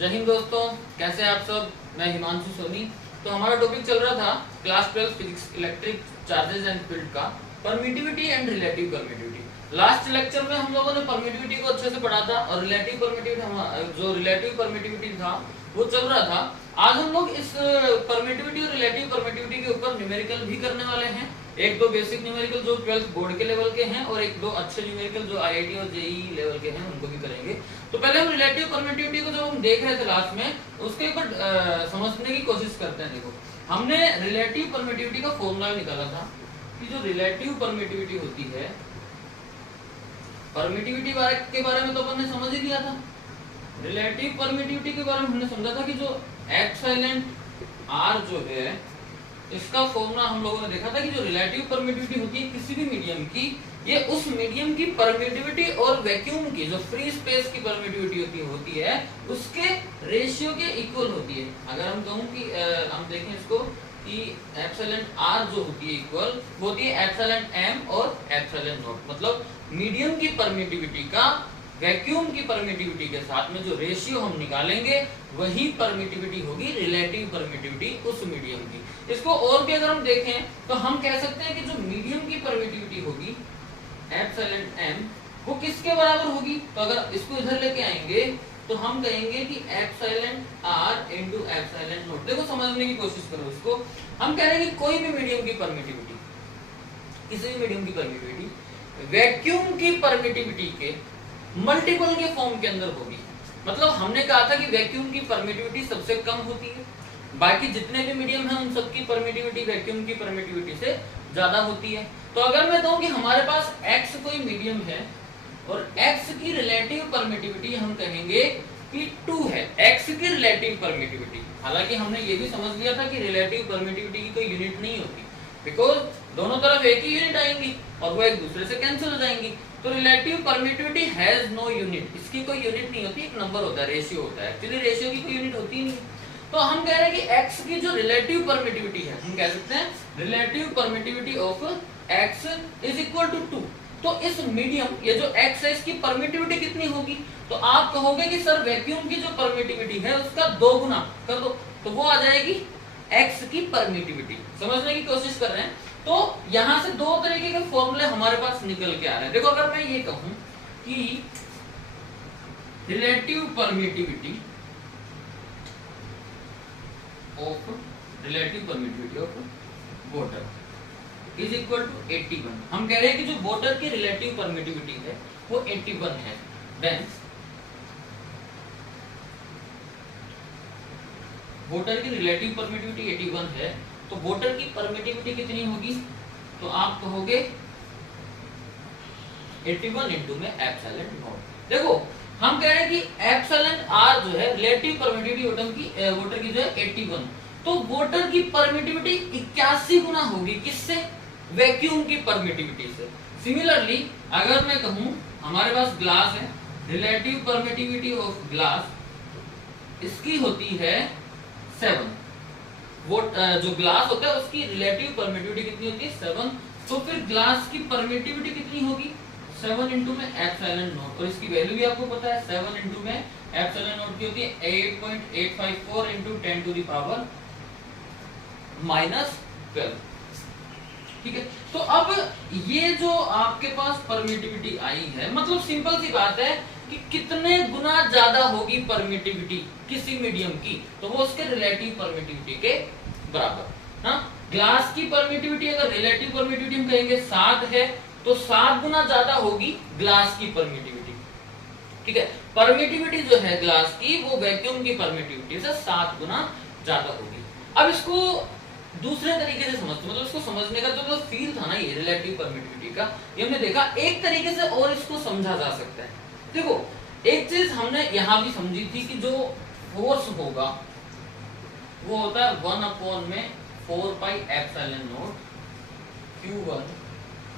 जय हिंद दोस्तों, कैसे हैं आप सब। मैं हिमांशु सोनी। तो हमारा टॉपिक चल रहा था class 12 physics electric charges and field का, permittivity and relative permittivity. Last lecture में हम लोगों ने परमिटिविटी को अच्छे से पढ़ा था और रिलेटिव परमिटिविटी, जो रिलेटिव परमिटिविटी था वो चल रहा था। आज हम लोग इस परमिटिविटी और रिलेटिव परमिटिविटी के ऊपर न्यूमेरिकल भी करने वाले हैं। एक दो बेसिक न्यूमेरिकल जो 12th बोर्ड के लेवल के हैं और एक दो अच्छे न्यूमेरिकल जो आईआईटी और जेईई लेवल के हैं उनको भी करेंगे। तो पहले हम रिलेटिव परमिटिविटी को जब हम देख रहे थे लास्ट में, उसके ऊपर समझने की कोशिश करते हैं। देखो, हमने रिलेटिव परमिटिविटी का फॉर्मूला निकाला था कि जो रिलेटिव परमिटिविटी होती है, परमिटिविटी के बारे में तो अपन ने समझ ही लिया था। रिलेटिव परमिटिविटी के बारे में हमने समझा था कि जो एप्सिलॉन आर जो है, इसका फॉर्मूला हम लोगों ने देखा था कि जो रिलेटिव परमिटिविटी होती है किसी भी मीडियम की, ये उस मीडियम की परमिटिविटी और वैक्यूम की जो फ्री स्पेस की परमिटिविटी होती है उसके रेशियो के इक्वल होती है। अगर हम कहूं कि हम देखें इसको कि एप्सिलॉन आर जो होती है इक्वल होती है एप्सिलॉन एम और एप्सिलॉन नॉट। मतलब मीडियम की परमिटिविटी का वैक्यूम की परमिटिविटी के साथ में जो रेशियो हम निकालेंगे वही परमिटिविटी होगी रिलेटिव परमिटिविटी उस मीडियम की। इसको और भी अगर हम देखें तो हम कह सकते हैं कि जो मीडियम की परमिटिविटी होगी एप्सिलॉन एम वो किसके बराबर होगी। तो अगर इसको इधर लेके आएंगे तो हम कहेंगे कि epsilon R into epsilon naught. देखो, समझने की कोशिश करो इसको। हम कह रहे हैं कि कोई भी मीडियम की परमिटिविटी, किसी भी मीडियम की परमिटिविटी वैक्यूम की परमिटिविटी के मल्टीपल के फॉर्म के अंदर होगी। मतलब हमने कहा था कि वैक्यूम की परमिटिविटी सबसे कम होती है, बाकी जितने भी मीडियम हैं उन सबकी परमिटिविटी वैक्यूम की परमिटिविटी से ज्यादा होती है। तो अगर मैं कहूं कि हमारे पास x कोई मीडियम है और x की रिलेटिव परमिटिविटी हम कहेंगे कि 2 है, x की रिलेटिव परमिटिविटी। हालांकि हमने ये भी समझ लिया था कि रिलेटिव परमिटिविटी की कोई यूनिट नहीं होती, बिकॉज दोनों तरफ एक ही यूनिट आएंगी और वो एक दूसरे से कैंसिल हो जाएंगी। तो relative permittivity has no unit, इसकी कोई यूनिट नहीं होती, एक नंबर होता है, रेशियो होता है। एक्चुअली रेशियो की कोई यूनिट होती नहीं। तो हम कह रहे हैं कि x की जो रिलेटिव परमिटिविटी है, हम कह सकते हैं relative permittivity of x is equal to 2। तो इस मीडियम, ये जो x है, इसकी परमिटिविटी कितनी होगी। तो आप कहोगे कि सर वैक्यूम की जो परमिटिविटी है उसका 2 गुना कर दो, तो वो आ जाएगी x की परमिटिविटी। समझने की कोशिश कर रहे हैं। तो यहां से दो तरीके के फॉर्मूले हमारे पास निकल के आ रहे हैं। देखो, अगर मैं ये कहूं कि relative permittivity of water is equal to 81। हम कह रहे हैं कि जो वाटर की रिलेटिव परमिटिविटी है वो 81 है। देन वाटर की रिलेटिव परमिटिविटी 81 है, तो वाटर की परमिटिविटी कितनी होगी। तो आप कहोगे 81 इंटू में एप्सिलॉन नॉट। देखो, हम कह रहे हैं कि एप्सिलॉन आर जो है रिलेटिव परमिटिविटी वाटर की जो है 81, तो वाटर की परमिटिविटी 81 गुना होगी किससे, वैक्यूम की परमिटिविटी से। सिमिलरली अगर मैं कहूं हमारे पास ग्लास है, रिलेटिव परमिटिविटी ऑफ ग्लास इसकी होती है 7। वो जो ग्लास होता है उसकी रिलेटिव परमिटिविटी कितनी होती है 7। तो फिर ग्लास की परमिटिविटी कितनी होगी 7 इंटू में एप्सिलॉन नॉट, और इसकी वैल्यू भी आपको पता है 7 इंटू में एप्सिलॉन नॉट की होती है 8.854 इंटू 10 टू द पावर -12। ठीक है। तो अब ये जो आपके पास परमिटिविटी आई है, मतलब सिंपल सी बात है कि कितने गुना ज्यादा होगी परमिटिविटी किसी मीडियम की, तो वो उसके रिलेटिव परमिटिविटी के बराबर। हाँ, ग्लास की परमिटिविटी अगर रिलेटिव परमिटिविटी हम कहेंगे 7 है, तो 7 गुना ज्यादा होगी ग्लास की परमिटिविटी। ठीक है, परमिटिविटी जो है ग्लास की वो वैक्यूम की परमिटिविटी से 7 गुना ज्यादा होगी। अब इसको दूसरे तरीके से समझते, मतलब इसको समझने का जो फील था ना ये रिलेटिव परमिटिविटी का, ये हमने देखा एक तरीके से और इसको समझा जा सकता है। देखो, एक चीज हमने यहां भी समझी थी कि जो फोर्स होगा वो होता है 1 में 4 pi epsilon not Q1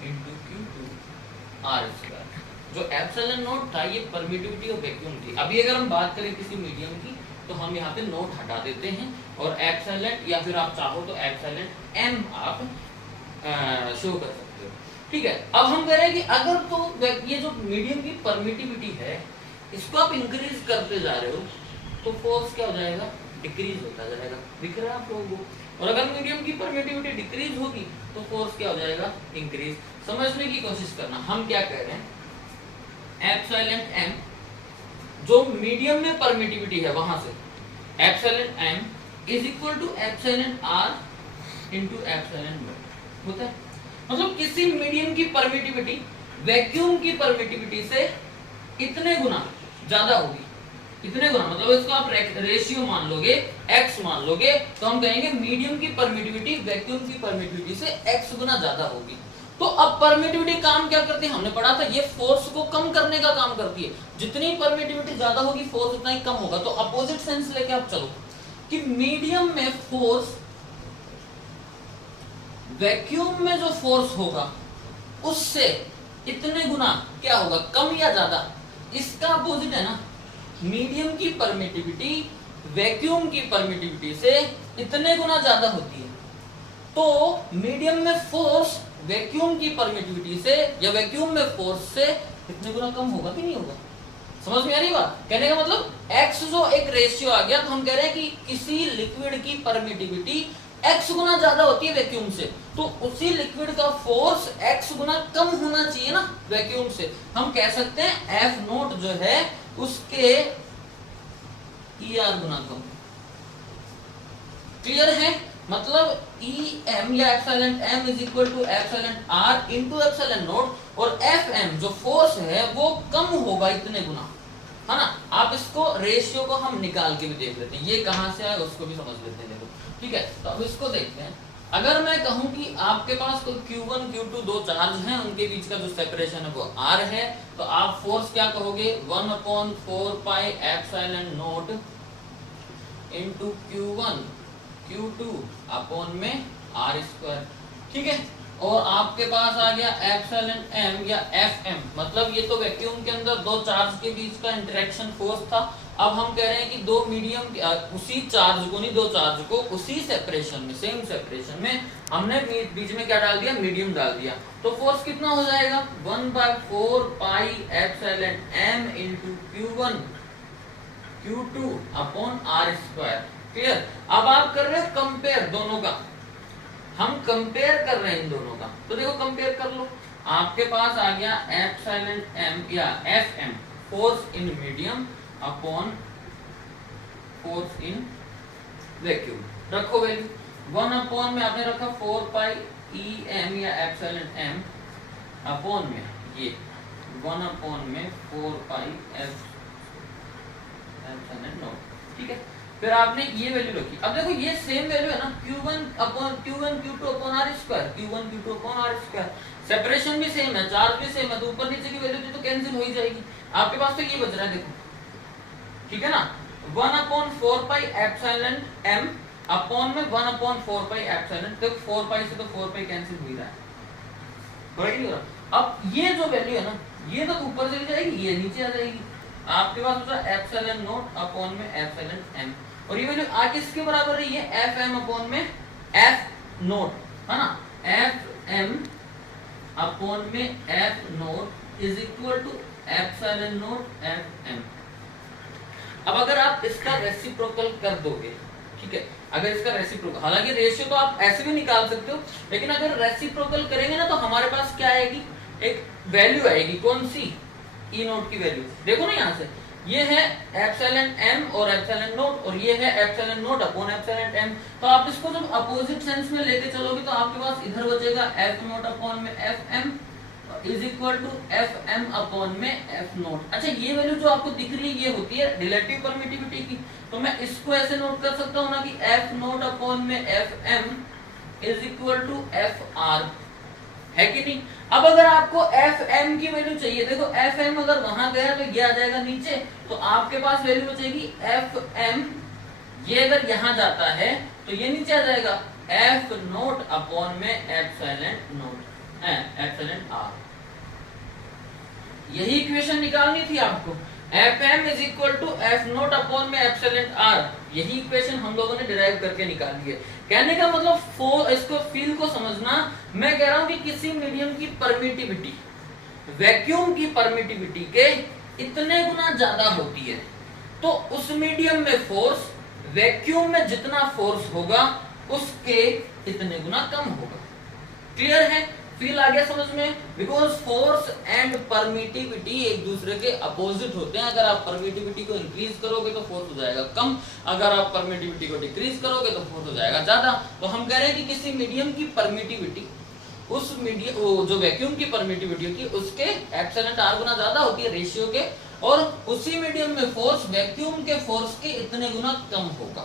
into Q2 R²। जो एप्सिलॉन नॉट था ये परमिटिविटी और वैक्यूम थी। अभी अगर हम बात करें किसी मीडियम की तो हम यहाँ पे नोट हटा देते हैं और एप्सिलॉन, या फिर आप चाहो तो एप्सिलॉन एम आप शो कर सकते हो। ठीक है, अब हम कह रहे हैं कि अगर तो ये जो मीडियम की परमिटिविटी है इसको आप इंक्रीज करते जा रहे हो तो फोर्स क्या हो जाएगा, डिक्रीज होता जाएगा। दिख रहा है आप लोगों को? और अगर मीडियम की परमिटिविटी डिक्रीज होगी तो फोर्स क्या हो जाएगा, इंक्रीज। समझने की कोशिश करना, हम क्या कह रहे हैं, एप्सिलॉन एम जो मीडियम में परमिटिविटी है वहां से epsilon M is equal to epsilon R into epsilon naught होता है। मतलब किसी मीडियम की परमिटिविटी वैक्यूम की परमिटिविटी से इतने गुना ज्यादा होगी, इतने गुना, मतलब इसको आप रेशियो मान लोगे, x मान लोगे, तो हम कहेंगे मीडियम की परमिटिविटी वैक्यूम की परमिटिविटी से x गुना ज्यादा होगी। तो अब परमिटिविटी काम क्या करती है, हमने पढ़ा था, ये फोर्स को कम करने का काम करती है। जितनी परमिटिविटी ज्यादा होगी फोर्स उतना ही कम होगा। तो अपोजिट सेंस लेके आप चलो कि मीडियम में फोर्स वैक्यूम में जो फोर्स होगा उससे इतने गुना क्या होगा, कम या ज्यादा। इसका अपोजिट है ना, मीडियम की परमिटिविटी वैक्यूम की परमिटिविटी से इतने गुना ज्यादा होती है। तो मीडियम में फोर्स वैक्यूम की परमिटिविटी से या वैक्यूम में फोर्स से इतने गुना कम होगा कि नहीं होगा? समझ में आ रही बात? कहने का मतलब x जो एक रेशियो आ गया, तो हम कह रहे हैं कि किसी लिक्विड की परमिटिविटी x गुना ज्यादा होती है वैक्यूम से, तो उसी लिक्विड का फोर्स x गुना कम होना चाहिए ना वैक्यूम से। हम कह सकते हैं F नोट जो है उसके ER गुना कम। क्लियर है? मतलब EM या epsilon M is equal to epsilon R into epsilon naught, और FM जो फोर्स है वो कम होगा इतने गुना, है ना। आप इसको रेशियो को हम निकाल के भी देख लेते हैं, ये कहां से आया उसको भी समझ लेते हैं। देखो ठीक है, तो अब इसको देखते हैं। अगर मैं कहूं कि आपके पास कोई Q1 Q2 दो चार्ज हैं, उनके बीच का जो सेपरेशन है वो R है, तो आप फोर्स क्या कहोगे, 1/4 pi epsilon note into Q1 Q2 upon में R²। ठीक है, और आपके पास आ गया एप्सिलॉन M या FM, मतलब ये तो वैक्यूम के अंदर दो चार्ज के बीच का इंटरेक्शन फोर्स था। अब हम कह रहे हैं कि दो मीडियम उसी चार्ज को नहीं, दो चार्ज को उसी सेपरेशन में, सेम सेपरेशन में हमने बीच में क्या डाल दिया, मीडियम डाल दिया। तो फोर्स कितना हो जाएगा, 1/4 pi epsilon M into Q1 Q2 upon R²। Clear? अब आप कर रहे हो कंपेयर दोनों का, हम कंपेयर कर रहे हैं इन दोनों का, तो देखो कंपेयर कर लो। आपके पास आ गया एप्सिलॉन M या FM force in medium upon force in vacuum. रखो वैल्यू, 1 में आपने रखा 4 पाई EM या एप्सिलॉन M अपॉन में ये 1 में 4 पाई एप्सिलॉन नोट। ठीक है, फिर आपने ये वैल्यू रखी। अब देखो ये सेम वैल्यू है ना, Q1 Q2 upon R², Q1 Q2 upon R²। Separation भी सेम है, चार्ज भी सेम है, तो ऊपर नीचे की वैल्यू तो कैंसिल हो ही जाएगी। आपके पास तो ये बच रहा है, देखो ठीक है ना, 1/4 पाई एप्सिलॉन M अपॉन में 1/4 पाई एप्सिलॉन, तो 4 पाई से तो 4 पाई कैंसिल हो ही रहा है। अब ये जो वैल्यू है ना, ये तो ऊपर चली जाएगी, ये नीचे आ जाएगी। आपके पास बचा एप्सिलॉन नोट अपॉन में एप्सिलॉन M, और ये वैल्यू आ किसके बराबर रही है, FM अपॉन में F नोट, है ना। FM अपॉन में F naught is equal to epsilon naught FM। अब अगर आप इसका रेसिप्रोकल कर दोगे, ठीक है, अगर इसका रेसिप्रोकल, हालांकि रेशियो तो आप ऐसे भी निकाल सकते हो, लेकिन अगर रेसिप्रोकल करेंगे ना तो हमारे पास क्या आएगी, एक वैल्यू आएगी, कौन सी, E नोट की वैल्यू। देखो ना यहाँ से, ये है एप्सिलॉन M और एप्सिलॉन नोट, और ये है epsilon naught upon epsilon M। तो आप इसको जब अपोजिट सेंस में लेके चलोगे तो आपके पास इधर बचेगा F नोट अपॉन में FM is equal to FM upon में F नोट। अच्छा, ये वैल्यू जो आपको दिख रही है ये होती है रिलेटिव परमिटिविटी की, तो मैं इसको ऐसे नोट कर सकता हूँ ना कि F नोट अपॉन में FM is equal to FR, है कि नहीं। अब अगर आपको FM की वैल्यू चाहिए, देखो FM अगर वहां गया तो ये आ जाएगा नीचे, तो आपके पास वैल्यू बचेगी FM, ये अगर यहां जाता है तो ये नीचे आ जाएगा F नोट अपॉन में एप्सिलॉन नोट एप्सिलॉन R। यही इक्वेशन निकालनी थी आपको, FM is equal to F naught upon में एप्सिलॉन R। यही इक्वेशन हम लोगों ने डिराइव करके निकाली है। कहने का मतलब इसको फील को समझना, मैं कह रहा हूं कि किसी मीडियम की परमिटिविटी वैक्यूम की परमिटिविटी के इतने गुना ज्यादा होती है, तो उस मीडियम में फोर्स वैक्यूम में जितना फोर्स होगा उसके इतने गुना कम होगा। क्लियर है? फील आ गया समझ में? बिकॉज फोर्स एंड परमिटिविटी एक दूसरे के अपोजिट होते हैं। अगर आप परमिटिविटी को इंक्रीज करोगे तो फोर्स हो जाएगा कम, अगर आप परमिटिविटी को डिक्रीज करोगे तो फोर्स हो जाएगा ज्यादा। तो हम कह रहे हैं कि किसी मीडियम की परमिटिविटी उस मीडियम जो वैक्यूम की परमिटिविटी होती है उसके एप्सिलॉन आर गुना ज्यादा होती है रेशियो के, और उसी मीडियम में फोर्स वैक्यूम के फोर्स के इतने गुना कम होगा।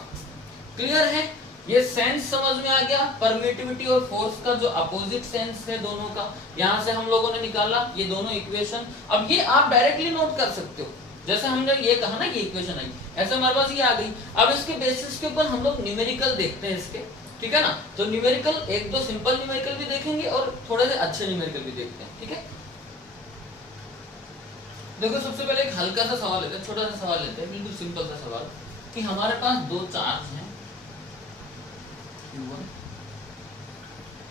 क्लियर है? ये सेंस समझ में आ गया? परमिटिविटी और फोर्स का जो अपोजिट सेंस है दोनों का, यहां से हम लोगों ने निकाला ये दोनों इक्वेशन। अब ये आप डायरेक्टली नोट कर सकते हो, जैसे हमने ये कहा ना ये इक्वेशन आई, ऐसे हमारे पास ये आ गई। अब इसके बेसिस के ऊपर हम लोग न्यूमेरिकल देखते हैं इसके, ठीक है ना? तो न्यूमेरिकल एक दो सिंपल न्यूमेरिकल भी देखेंगे और थोड़े से अच्छे न्यूमेरिकल भी देखते हैं, ठीक है? देखो सबसे पहले एक हल्का सा सवाल लेते हैं, छोटा सा सवाल लेते हैं, बिल्कुल सिंपल सा सवाल कि हमारे पास दो चार्ज हैं Q1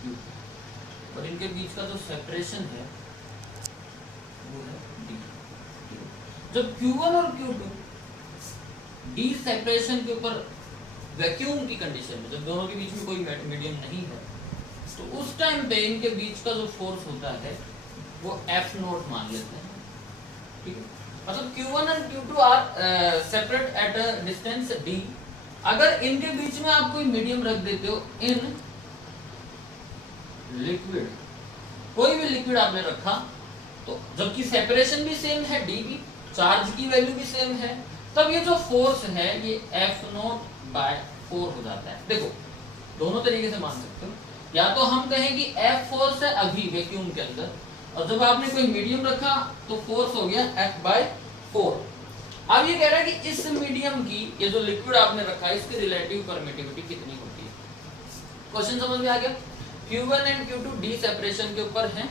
Q2 और इनके बीच का जो सेपरेशन है वो है D। जब Q1 और Q2 D सेपरेशन के ऊपर वैक्यूम की कंडीशन में, जब दोनों के बीच में कोई मीडियम नहीं है, तो उस टाइम पे इनके बीच का जो फोर्स होता है वो F नोट मान लेते हैं, ठीक है? मतलब Q1 और Q2 are separate at a distance D। अगर इनके बीच में आप कोई मीडियम रख देते हो इन लिक्विड, कोई भी लिक्विड आपने रखा, तो जबकि सेपरेशन भी सेम है, डी भी, चार्ज की वैल्यू भी सेम है, तब ये जो फोर्स है ये F0/4 हो जाता है। देखो दोनों तरीके से मान सकते हो, या तो हम कहें कि F फोर्स है अभी वैक्यूम के अंदर, और जब आपने कोई मीडियम रखा तो फोर्स हो गया F/4। अब ये कह रहा है कि इस मीडियम की, ये जो लिक्विड आपने रखा है, इसकी रिलेटिव परमिटिविटी कितनी होती है। क्वेश्चन समझ में आ गया? Q1 and Q2 D separation के ऊपर है,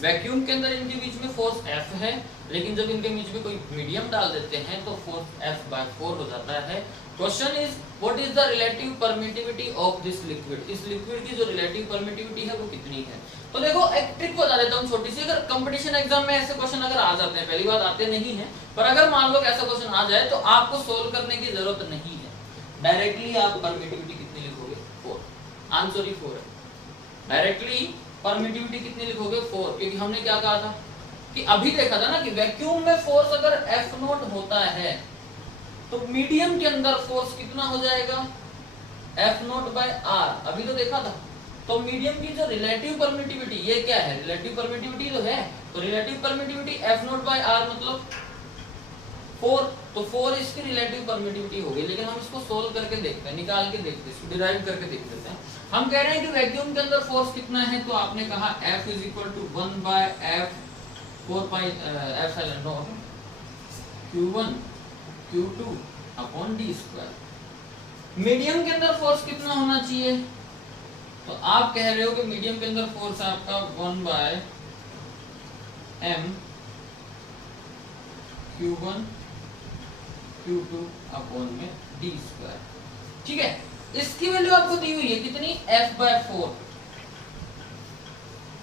वैक्यूम के अंदर इनके बीच में फोर्स F है, लेकिन जब इनके बीच में कोई मीडियम डाल देते हैं तो फोर्स F/4 हो जाता है। Question is what is the relative permittivity of this liquid. इस लिक्विड की जो रिलेटिव परमिटिविटी है वो कितनी है। तो देखो एक ट्रिक बता देता हूं छोटी सी, अगर कंपटीशन एग्जाम में ऐसे क्वेश्चन अगर आ जाते हैं, पहली बात आते नहीं है, पर अगर मान लो ऐसा क्वेश्चन आ जाए तो आपको सोल्व करने की जरूरत नहीं है, डायरेक्टली आप परमिटिविटी कितनी लिखोगे 4, आंसर ही 4 है। डायरेक्टली परमिटिविटी कितनी लिखोगे 4, क्योंकि हमने क्या कहा था कि अभी देखा था ना कि वैक्यूम में फोर्स अगर F0 होता है तो मीडियम के अंदर फोर्स कितना हो जाएगा F0/R, अभी तो देखा था। तो मीडियम की जो रिलेटिव परमिटिविटी, ये क्या है, रिलेटिव परमिटिविटी तो है, तो रिलेटिव परमिटिविटी F0/R मतलब 4, तो 4 इसकी रिलेटिव परमिटिविटी होगी। लेकिन हम इसको सोल्व करके देखते हैं, निकाल के देखते हैं, इसको डिराइव करके देख लेते हैं। हम कह रहे हैं कि वैक्यूम के अंदर फोर्स कितना है, तो आपने कहा F = 1/F4πε0 Q1 Q2/d²। Medium के अंदर फोर्स कितना होना चाहिए, तो आप कह रहे हो कि मीडियम के अंदर फोर्स आपका 1/m Q1 Q2/d², ठीक है? इसकी वैल्यू आपको दी हुई है कितनी, F/4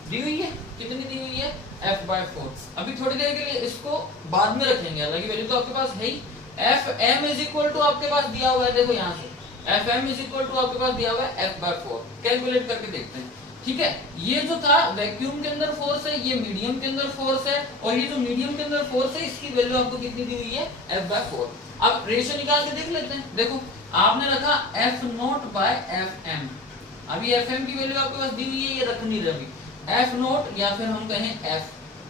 दी हुई है, कितनी दी हुई है F/4। अभी थोड़ी देर के लिए इसको बाद में रखेंगे, हालांकि वैल्यू तो आपके पास है ही। Fm = आपके पास दिया हुआ है, देखो यहाँ से Fm = आपके पास दिया हुआ है F/4, कैलकुलेट करके देखते हैं, ठीक है? ये जो था वैक्यूम के अंदर फोर्स है, ये मीडियम के अंदर फोर्स है, और ये जो मीडियम के अंदर फोर्स है इसकी वैल्यू आपको कितनी दी हुई है F/4। अब रेशियो निकाल के देख लेते हैं। देखो आपने रखा F0/Fm, अभी Fm की वैल्यू आपके पास दी हुई है, ये रखनी रही F0, या फिर हम कहें F,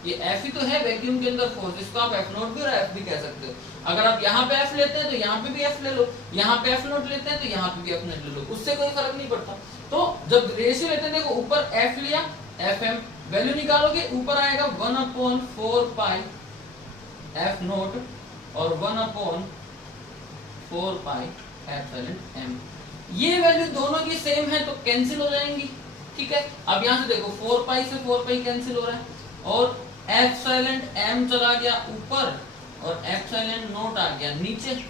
ये F ही तो है वैक्यूम के अंदर फोर्स, इसको आप F0 भी और F भी कह सकते हो। अगर आप यहाँ पे F लेते हैं तो यहाँ पे भी F ले लो, यहाँ पे F0 लेते हैं तो यहाँ पे भी F0 ले लो, उससे कोई फर्क नहीं पड़ता। तो जब रेशियो लेते हैं, देखो ऊपर F लिया, Fm वैल्यू निकालोगे, ऊपर आएगा 1/4π F0 और 1/4πε0। ये वैल्यू दोनों की सेम है तो कैंसिल हो जाएंगी, ठीक है? अब यहाँ से देखो 4π से 4π कैंसिल हो रहा है, और एप्सिलॉन चला गया ऊपर और एप्सिलॉन आ गया नीचे,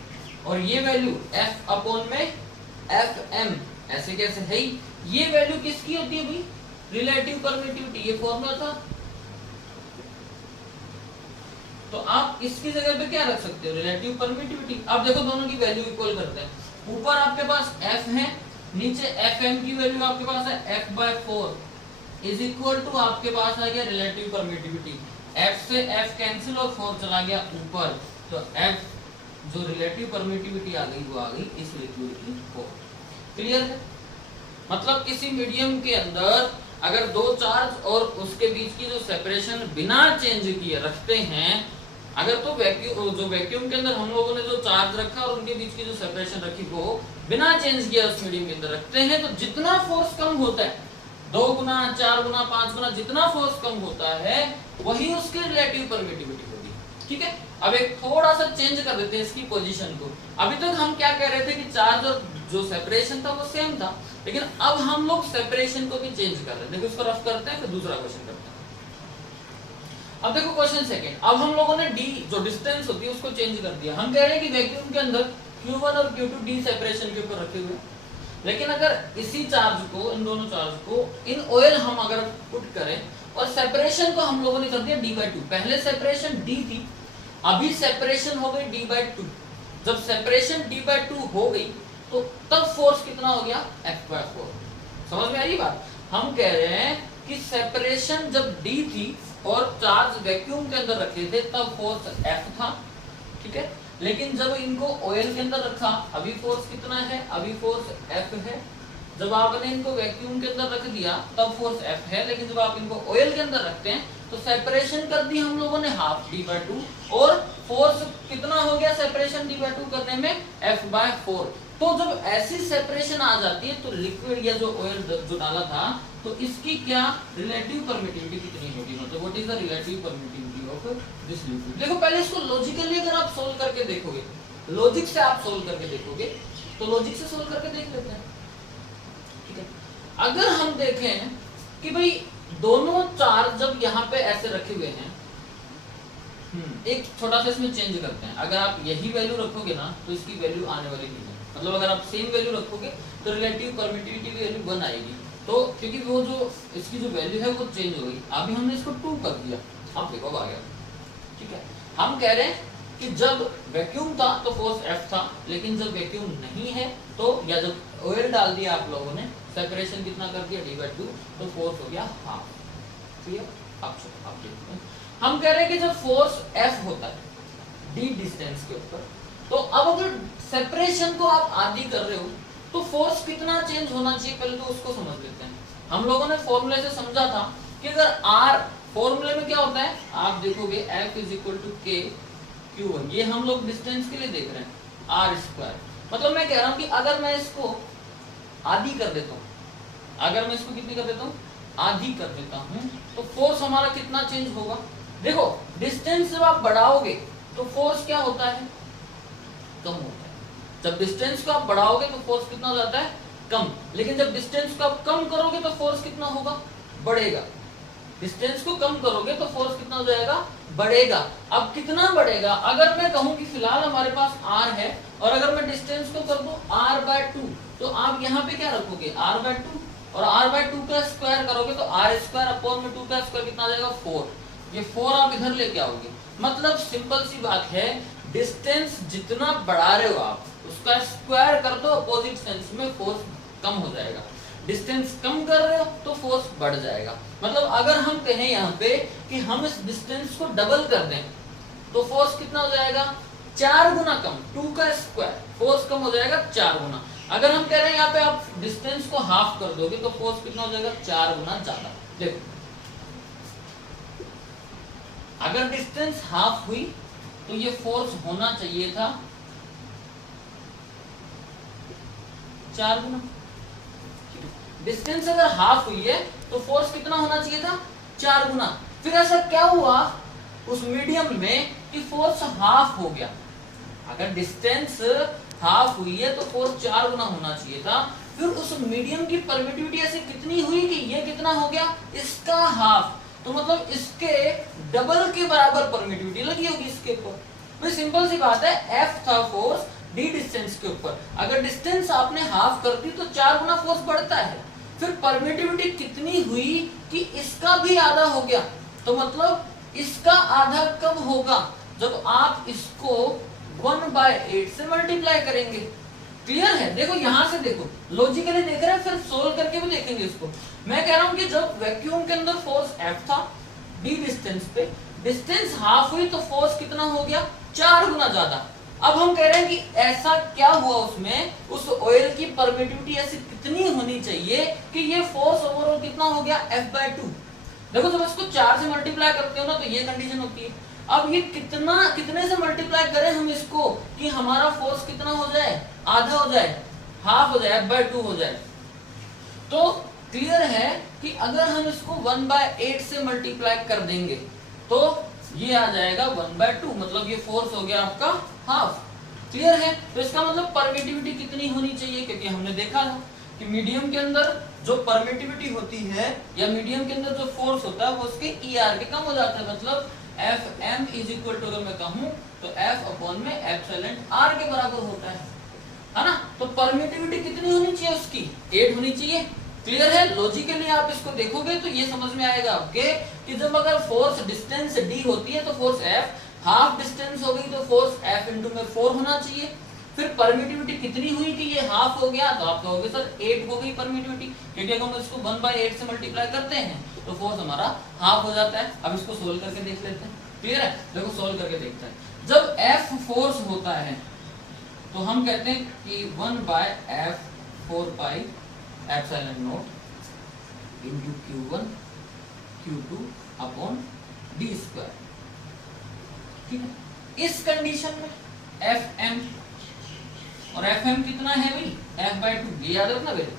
और ये वैल्यू F/Fm ऐसे कैसे है ही। ये वैल्यू किसकी होती है भाई, रिलेटिव परमिटिविटी, ये फॉर्मूला था। तो आप इसकी जगह पे क्या रख सकते हो, रिलेटिव परमिटिविटी। आप देखो दोनों की वैल्यू इक्वल करते हैं, ऊपर आपके पास f है, नीचे fm की वैल्यू आपके पास है f/4 इज इक्वल टू आपके पास आ गया रिलेटिव परमिटिविटी, f से f कैंसिल और 4 चला गया ऊपर, तो f जो रिलेटिव परमिटिविटी आ गई वो आ गई इस लिक्विड की 4। क्लियर है? मतलब किसी मीडियम के अंदर अगर दो चार्ज और उसके बीच की जो सेपरेशन बिना चेंज किए रखते हैं, अगर तो वैक्यूम के अंदर हम लोगों ने जो चार्ज रखा और उनके बीच की जो सेपरेशन रखी वो बिना चेंज किया उस मीडियम के अंदर रखते हैं, तो जितना फोर्स कम होता है, 2 गुना 4 गुना 5 गुना जितना फोर्स कम होता है वही उसकी रिलेटिव परमिटिविटी होगी। ठीक है, अब एक थोड़ा सा चेंज कर देते हैं इसकी पोजीशन को। अभी तक हम क्या कह रहे थे कि चार्ज और जो सेपरेशन था वो सेम था, लेकिन अब हम लोग सेपरेशन को भी चेंज कर रहे हैं। देखो इसको रफ करते हैं फिर दूसरा क्वेश्चन करते हैं। अब देखो क्वेश्चन सेकंड, अब हम लोगों ने d जो डिस्टेंस होती है उसको चेंज कर दिया। हम कह रहे हैं कि वैक्यूम के अंदर Q1 और Q2 d सेपरेशन के ऊपर रखे हुए, लेकिन अगर इसी चार्ज को, इन दोनों चार्ज को इन ऑयल हम अगर पुट करें और सेपरेशन को हम लोगों ने कर दिया d/2। पहले सेपरेशन d थी, अभी सेपरेशन हो गई d/2। जब सेपरेशन d/2 हो गई तो तब फोर्स कितना हो गया, f/4। समझ में आ रही बात? हम कह रहे हैं कि सेपरेशन जब d थी और चार्ज वैक्यूम के अंदर रखे थे तब फोर्स F था, ठीक है, लेकिन जब इनको ऑयल के अंदर रखा अभी फोर्स कितना है, अभी फोर्स F है। जब आपने इनको वैक्यूम के अंदर रख दिया तब फोर्स F है, लेकिन जब आप इनको ऑयल के अंदर रखते हैं तो सेपरेशन कर दी हम लोगों ने हाफ d/2 और फोर्स कितना हो गया सेपरेशन d/2 करने में, F/4। तो जब ऐसी सेपरेशन आ जाती है तो लिक्विड या जो ऑयल जो डाला था तो इसकी क्या रिलेटिव परमिटिविटी कितनी होगी, मतलब what is the relative permittivity of this liquid. देखो पहले इसको लॉजिकली अगर आप सोल्व करके देखोगे, लॉजिक से आप सोल्व करके देखोगे, तो लॉजिक से सोल्व करके देख लेते हैं। ठीक है, अगर हम देखें कि भाई दोनों चार्ज जब यहाँ पे ऐसे रखे हुए हैं, एक छोटा सा इसमें चेंज करते हैं। अगर आप यही वैल्यू रखोगे ना तो इसकी वैल्यू आने वाली नहीं है, मतलब अगर आप सेम वैल्यू रखोगे तो रिलेटिव परमिटिविटी की वैल्यू 1 आएगी। तो क्योंकि वो जो इसकी जो वैल्यू है वो चेंज हो गई, अभी हमने इसको 2 कर दिया, अब देखो आ गया। ठीक है, हम कह रहे हैं कि जब वैक्यूम था तो फोर्स F था, लेकिन जब वैक्यूम नहीं है तो, या जब ऑयल डाल दिया आप लोगों ने, सेपरेशन कितना कर दिया d/2, तो फोर्स हो गया हाफ। ठीक है, आप देखते हैं, हम कह रहे हैं कि जब फोर्स F होता है d डिस्टेंस के ऊपर, तो अब अगर सेपरेशन को आप आधी कर रहे हो तो फोर्स कितना चेंज होना चाहिए, पहले तो उसको समझ लेते हैं। हम लोगों ने फॉर्मूले से समझा था कि अगर R, फॉर्मूले में क्या होता है आप देखोगे F = K Q1, ये हम लोग डिस्टेंस के लिए देख रहे हैं, r²। मतलब मैं कह रहा हूं कि अगर मैं इसको आधी कर देता हूं, अगर मैं इसको कितनी कर देता हूं, आधी कर देता हूं, तो फोर्स हमारा कितना चेंज होगा। देखो डिस्टेंस जब आप बढ़ाओगे तो फोर्स क्या होता है, कम होता है। जब डिस्टेंस को आप बढ़ाओगे तो फोर्स कितना हो जाता है, कम, लेकिन जब डिस्टेंस को आप कम करोगे तो फोर्स कितना होगा, बढ़ेगा। डिस्टेंस को कम करोगे तो फोर्स कितना हो जाएगा, बढ़ेगा। अब कितना बढ़ेगा, अगर मैं कहूं कि फिलहाल हमारे पास r है और अगर मैं डिस्टेंस को कर दूं r/2, तो आप यहाँ पे क्या रखोगे, r/2, और r/2 का स्क्वायर करोगे तो r²/2 का स्क्वायर कितना आ जाएगा, 4। ये 4 आप इधर लेके आओगे, मतलब सिंपल सी बात है, डिस्टेंस जितना बढ़ा रहे हो आप उसका स्क्वायर कर दो, अपोजिट सेंस में फोर्स कम हो जाएगा। डिस्टेंस कम कर रहे हो तो फोर्स बढ़ जाएगा। मतलब अगर हम कहें यहाँ पे कि हम इस डिस्टेंस को डबल कर दें तो फोर्स कितना हो जाएगा, 4 गुना कम, 2 का स्क्वायर, फोर्स कम हो जाएगा 4 गुना। अगर हम कह रहे हैं यहाँ पे आप डिस्टेंस को हाफ कर दोगे तो फोर्स कितना हो जाएगा, 4 गुना ज्यादा। देखो अगर डिस्टेंस हाफ हुई तो ये फोर्स होना चाहिए था 4 गुना। डिस्टेंस अगर हाफ हुई है तो फोर्स कितना होना चाहिए था, 4 गुना। फिर ऐसा क्या हुआ उस मीडियम में कि फोर्स हाफ हो गया। अगर डिस्टेंस हाफ हुई है तो फोर्स 4 गुना होना चाहिए था। फिर उस मीडियम की परमिटिविटी ऐसे कितनी हुई कि ये कितना हो गया, इसका हाफ, तो मतलब इसके डबल के बराबर परमिटिविटी लगी होगी इसके ऊपर। तो सिंपल सी बात है, F था फोर्स d डिस्टेंस के ऊपर, अगर डिस्टेंस आपने हाफ कर दी तो 4 गुना फोर्स बढ़ता है। फिर परमिटिविटी कितनी हुई कि इसका भी आधा हो गया, तो मतलब इसका आधा कब होगा, जब आप इसको 1/8 से मल्टीप्लाई करेंगे। क्लियर है? देखो यहां से देखो, लॉजिकली देख रहे हैं, फिर सोल्व करके भी देखेंगे इसको। मैं कह रहा हूं कि जब वैक्यूम के अंदर फोर्स F था d डिस्टेंस पे, डिस्टेंस हाफ हुई तो फोर्स कितना हो गया? 4 गुना ज्यादा। अब हम कह रहे हैं कि ऐसा क्या हुआ उसमें, उस ऑयल की परमिटिविटी ऐसी कितनी होनी चाहिए कि ये फोर्स ओवरऑल कितना हो गया? F/2। देखो जब इसको 4 से मल्टीप्लाई करते हो ना तो ये कंडीशन होती है। अब ये कितने से मल्टीप्लाई करें हम इसको कि हमारा फोर्स कितना हो जाए? आधा हो जाए, हाफ हो जाए, F/2 हो जाए। तो क्लियर है कि अगर हम इसको 1/8 से मल्टीप्लाई कर देंगे तो ये आ जाएगा 1/2, मतलब ये फोर्स हो गया आपका हाफ। क्लियर है? तो इसका मतलब परमिटिविटी कितनी होनी चाहिए, क्योंकि हमने देखा था कि मीडियम के अंदर जो परमिटिविटी होती है या मीडियम के अंदर जो फोर्स होता है वो उसके ER के कम हो जाता है। मतलब Fm इज इक्वल टू, अगर मैं कहूं तो F अपॉन में एप्सिलॉन R के बराबर होता है ना? तो परमिटिविटी कितनी होनी चाहिए उसकी? 8 होनी चाहिए। क्लियर है? लॉजिकली आप इसको देखोगे तो ये समझ में आएगा आपके कि जब अगर फोर्स डिस्टेंस D होती है तो फोर्स F, हाफ डिस्टेंस हो गई तो फोर्स F इंटू में 4 होना चाहिए। फिर परमिटिविटी कितनी हुई कि ये हाफ हो गया, तो आप कहोगे सर 8 हो गई परमिटिविटी, क्योंकि अगर हम इसको 1/8 से मल्टीप्लाई करते हैं तो फोर्स हमारा हाफ हो जाता है। अब इसको सोल्व करके देख लेते हैं। क्लियर है? देखो सोल्व करके देखते हैं। जब F फोर्स होता है तो हम कहते हैं कि 1/F 4π epsilon naught into Q1 Q2 upon d square. ठीक है? इस कंडीशन में Fm और Fm कितना है भाई? F/2। ये याद रखना बेटा,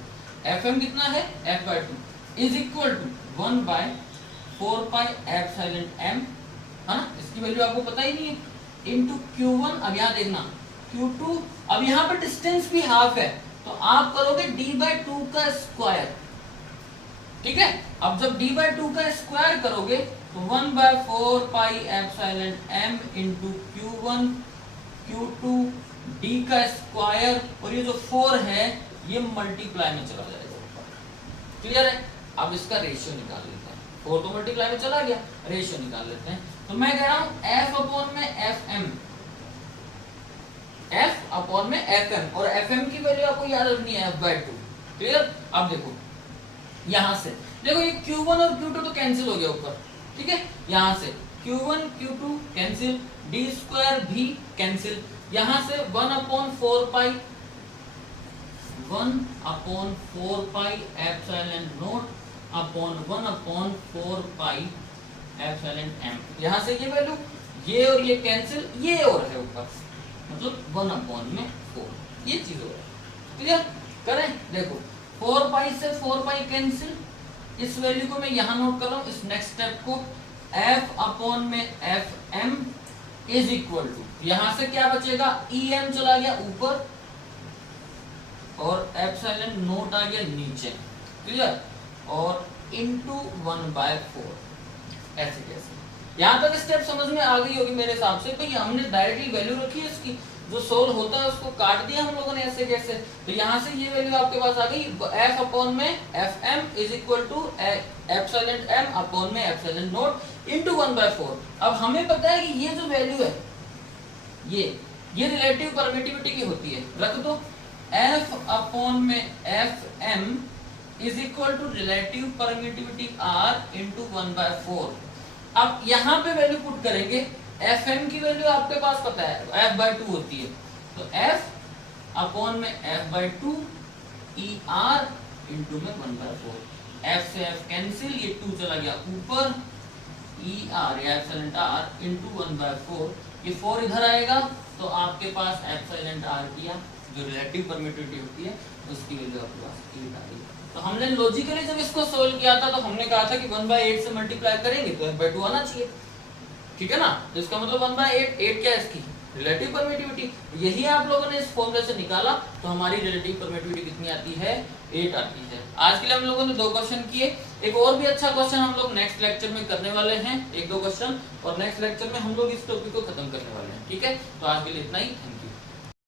Fm कितना है? F/2 is equal to 1/4π epsilon m, है ना? इसकी वैल्यू आपको पता ही नहीं है, इनटू Q1। अब यहाँ देखना Q2, अब यहाँ पे डिस्टेंस भी हाफ है तो आप करोगे d/2 का स्क्वायर। ठीक है? अब जब d/2 का स्क्वायर करोगे तो 1/4π epsilon m into Q1 Q2 d का स्क्वायर, और ये जो 4 है ये मल्टीप्लाई में चला जाएगा। क्लियर है? अब इसका रेशियो निकाल लेते हैं। 4 तो मल्टीप्लाई में चला गया, रेशियो निकाल लेते हैं। तो मैं कह रहा हूं F अपॉन में Fm, F अपॉन में Fm, और Fm की वैल्यू आपको याद रखनी है F/2। क्लियर? अब देखो यहां से देखो, ये Q1 और Q2 तो कैंसिल हो गया ऊपर। ठीक है? यहां से Q1 Q2 cancel, d square भी कैंसिल, यहां से 1/4π epsilon naught upon 1/4π epsilon m। यहां से ये वैल्यू, ये और ये कैंसिल, ये और है ऊपर, मतलब 1/4, ये चीज हो रहा है। क्लियर? करें? देखो 4π से 4π कैंसिल, इस वैल्यू को मैं यहां नोट कर रहा हूं, इस नेक्स्ट स्टेप को F अपॉन में Fm इज इक्वल टू, यहां से क्या बचेगा? Em चला गया ऊपर और एप्सिलॉन नोट आ गया नीचे। क्लियर? और इनटू 1/4। ऐसे कैसे? यहां तक स्टेप समझ में आ गई होगी मेरे हिसाब से। तो ये हमने डायरेक्टली वैल्यू रखी है इसकी, जो सोल्व होता है उसको काट दिया हम लोगों ने ऐसे कैसे। तो यहां से ये वैल्यू आपके पास आ गई, F अपॉन में Fm is equal to epsilon m upon में एप्सिलॉन नॉट इनटू 1/4। अब हमें पता है कि ये जो वैल्यू है ये रिलेटिव परमिटिविटी की होती है। रख दो F अपॉन में Fm is equal to relative permittivity R into 1/4। अब यहाँ पे वैल्यू पुट करेंगे, Fm की वैल्यू आपके पास पता है F/2 होती है, तो F अपॉन में F/2 ER इनटू में 1/4। F से F कैंसिल, ये 2 चला गया ऊपर, ER या एप्सिलॉन R इनटू 1/4, ये 4 इधर आएगा तो आपके पास एप्सिलॉन R किया जो रिलेटिव परमिटिविटी होती है उसकी वैल्यू आपके पास 8 आ गई। तो हमने लॉजिकली जब इसको सोल्व किया था तो हमने कहा था कि 1/8 से मल्टीप्लाई करेंगे तो F/2 आना चाहिए। ठीक है ना? तो इसका मतलब 1/8, 8 क्या है इसकी? Relative permittivity. यही आप लोगों ने इस फॉर्मूले से निकाला तो हमारी रिलेटिव परमिटिविटी कितनी आती है? 8 आती है। आज के लिए हम लोगों ने 2 क्वेश्चन किए, एक और भी अच्छा क्वेश्चन हम लोग नेक्स्ट लेक्चर में करने वाले हैं, 1-2 क्वेश्चन, और नेक्स्ट लेक्चर में हम लोग इस टॉपिक को खत्म करने वाले हैं। ठीक है? तो आज के लिए इतना ही, थैंक यू।